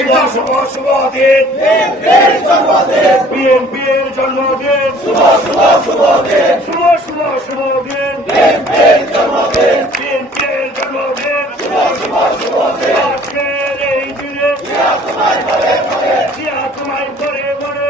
শুভ শুভ শুভ দিন বিএনপির জন্মদিন শুভ শুভ শুভ দিন শুভ শুভ শুভ দিন বিএনপির জন্মদিন আজকের এই দিনে তোমায় করে মরে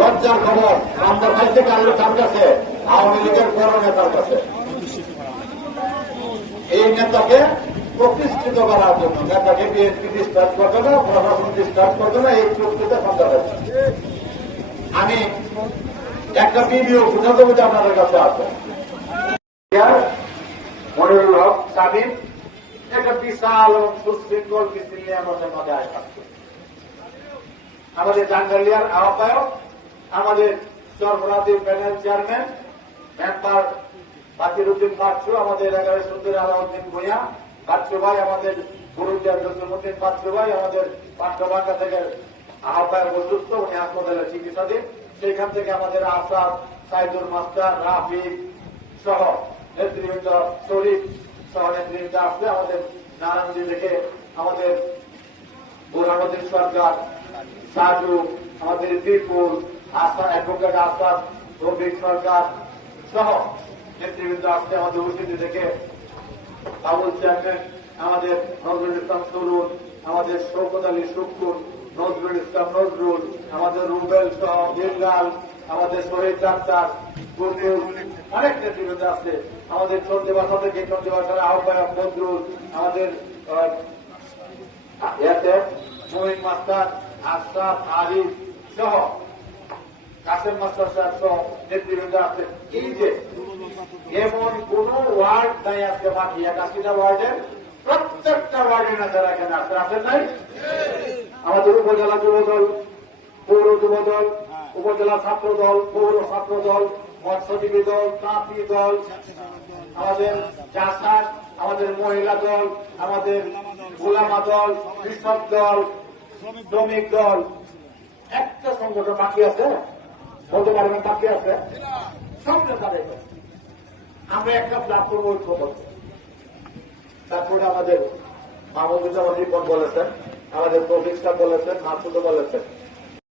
লজ্জার খবর আমরা খাইতে কারণ তার কাছে, আওয়ামী লীগের বড় নেতার কাছে। এই নেতাকে প্রতিষ্ঠিত করার জন্য, নেতাকে বিএনপি ডিসচার্জ করবে না প্রশাসন ডিসচার্জ করবে না এই চুক্তিতে সন্ধ্যা হয়েছে। আমি একটা ভিডিও বুঝাতে বুঝে আপনাদের কাছে আছে। মনিরুল হক সাবিন একটা বিশাল এবং সুশৃঙ্খল মিছিল নিয়ে আমাদের আসছে আমাদের টাঙ্গালিয়ার আহ্বায়ক আমাদের সরবরাহের panel chairman, member Bakiruddin Bachchu আমাদের এলাকায় সুন্দর আলাউদ্দিন ভূঁইয়া বাচ্চু ভাই, আমাদের গুরুদ্দিন জসিমুদ্দিন বাচ্চু ভাই, আমাদের পাঠ্যবাঙ্গা থেকে আহ্বায়ক অসুস্থ উনি হাসপাতালে চিকিৎসাধীন। সেখান থেকে আমাদের আসাদ সাইদুর মাস্টার, রাফিক সহ নেতৃবৃন্দ শরীফ সহ নেতৃবৃন্দ আসলে আমাদের নারায়ণজি থেকে আমাদের বুরহানুদ্দিন সরকার, সাজু, আমাদের বিপুল আস্থা, অ্যাডভোকেট আসাদ রফিক সরকার সহ নেতৃবৃন্দ আসছে আমাদের উপস্থিতি থেকে বাবুল চেয়ারম্যান, আমাদের নজরুল ইসলাম সরুন আমাদের শৌকত আলী শুকুর নজরুল ইসলাম নজরুল, আমাদের রুবেল সহ বিল্লাল, আমাদের শহীদ ডাক্তার অনেক নেতৃবৃন্দ আছে। আমাদের চন্দ্র ভাষা থেকে চন্দ্র ভাষার আহ্বায়ক নজরুল আমাদের মাস্টার আশরাফ আরিফ সহ কাসেম মাস্টার সাহেব সহ নেতৃবৃন্দ আছে। এই যে, এমন কোন ওয়ার্ড নাই আজকে বাকি একাশিটা ওয়ার্ডের, প্রত্যেকটা ওয়ার্ডের নেতারা এখানে আছে, আছেন নাই? আমাদের উপজেলা যুবদল, পৌর যুবদল, উপজেলা ছাত্র দল পৌর ছাত্র দল মৎস্যজীবী দল তাঁতি দল, আমাদের চাষার আমাদের মহিলা দল, আমাদের গোলামা দল, কৃষক দল, শ্রমিক দল, একটা সংগঠন বাকি আছে? বলতে পারবেন বাকি আছে? সব নেতাদের আমরা একটা প্ল্যাটফর্ম ঐক্য করব তারপরে আমাদের মাহমুদুজ্জামান রিপন বলেছেন, আমাদের প্রফিক বলেছেন, মাসুদও বলেছেন।